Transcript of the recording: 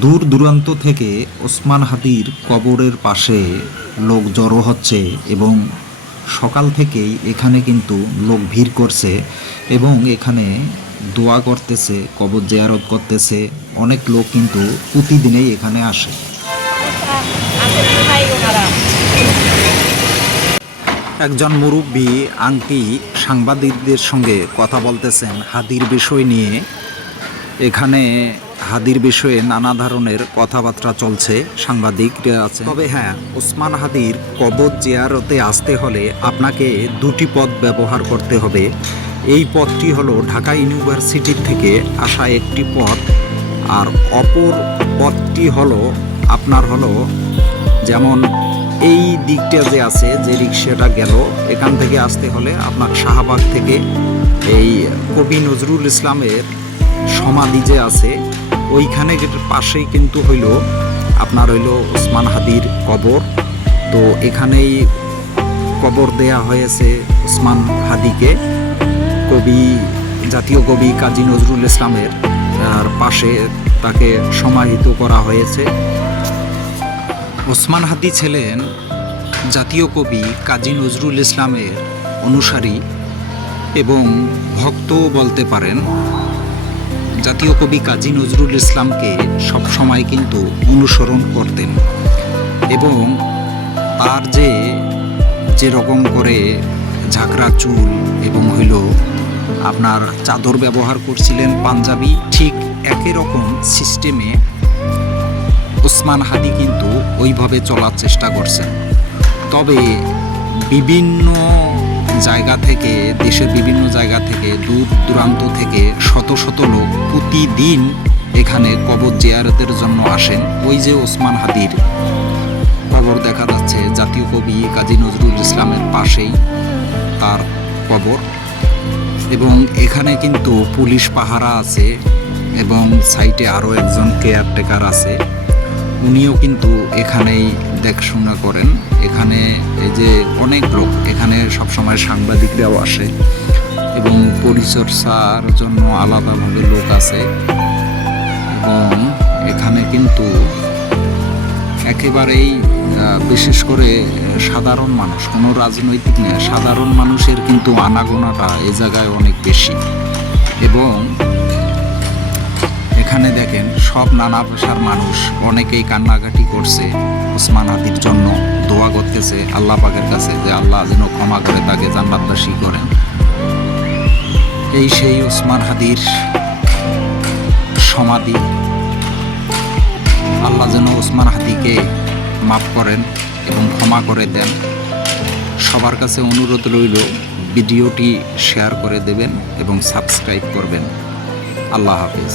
দূর দূরান্ত থেকে ওসমান হাদির কবরের পাশে লোক জড়ো হচ্ছে এবং সকাল থেকেই এখানে কিন্তু লোক ভিড় করছে এবং এখানে দোয়া করতেছে, কবর জিয়ারত করতেছে। অনেক লোক কিন্তু প্রতিদিনেই এখানে আসে। একজন মুরব্বী আংটি সাংবাদিকদের সঙ্গে কথা বলতেছেন হাদির বিষয় নিয়ে। এখানে হাদির বিষয়ে নানা ধরনের কথাবার্তা চলছে সাংবাদিকরা আছে তবে হ্যাঁ ওসমান হাদির কবর জিয়ারতে আসতে হলে আপনাকে দুটি পথ ব্যবহার করতে হবে। এই পথটি হলো ঢাকা ইউনিভার্সিটির থেকে আসা একটি পথ আর অপর পথটি হলো, আপনার হলো যেমন এই দিকটা যে আছে, যে রিক্সাটা গেল, এখান থেকে আসতে হলে আপনার শাহবাগ থেকে এই কবি নজরুল ইসলামের সমাধি যে আছে ওইখানে যেটার পাশেই কিন্তু হইল, আপনার হইল ওসমান হাদির কবর। তো এখানেই কবর দেয়া হয়েছে ওসমান হাদিকে। কবি, জাতীয় কবি কাজী নজরুল ইসলামের আর পাশে তাকে সমাহিত করা হয়েছে। ওসমান হাদি ছিলেন জাতীয় কবি কাজী নজরুল ইসলামের অনুসারী এবং ভক্তও বলতে পারেন। জাতীয় কবি কাজী নজরুল ইসলামকে সবসময় কিন্তু অনুসরণ করতেন এবং তার যে যেরকম করে ঝাঁকড়া চুল এবং হইল আপনার চাদর ব্যবহার করছিলেন পাঞ্জাবি, ঠিক একই রকম সিস্টেমে ওসমান হাদি কিন্তু ওইভাবে চলার চেষ্টা করছেন। তবে বিভিন্ন জায়গা থেকে, দেশের বিভিন্ন জায়গা থেকে, দূর দূরান্ত থেকে শত শত লোক প্রতিদিন এখানে কবর জিয়ারতের জন্য আসেন। ওই যে ওসমান হাদির কবর দেখা যাচ্ছে, জাতীয় কবি কাজী নজরুল ইসলামের পাশেই তার কবর। এবং এখানে কিন্তু পুলিশ পাহারা আছে এবং সাইটে আরও একজন কেয়ারটেকার আছে। উনিও কিন্তু এখানেই দেখাশোনা করেন। যে অনেক লোক এখানে সবসময় সাংবাদিকরাও আসে এবং পরিচর্যার জন্য আলাদাভাবে লোক আছে এবং এখানে কিন্তু একেবারেই বিশেষ করে সাধারণ মানুষ, কোনো রাজনৈতিক নয়, সাধারণ মানুষের কিন্তু আনাগোনাটা এ জায়গায় অনেক বেশি। এবং এখানে দেখেন সব নানা পেশার মানুষ অনেকেই কান্নাকাটি করছে ওসমান হাদির জন্য। দোয়া করতেছে আল্লাহ পাকের কাছে যে আল্লাহ যেন ক্ষমা করে তাকে জান্নাতবাসী করেন। এই সেই ওসমান হাদির সমাধি। আল্লাহ যেন ওসমান হাদিকে মাফ করেন এবং ক্ষমা করে দেন। সবার কাছে অনুরোধ রইল, ভিডিওটি শেয়ার করে দেবেন এবং সাবস্ক্রাইব করবেন। আল্লাহ হাফিজ।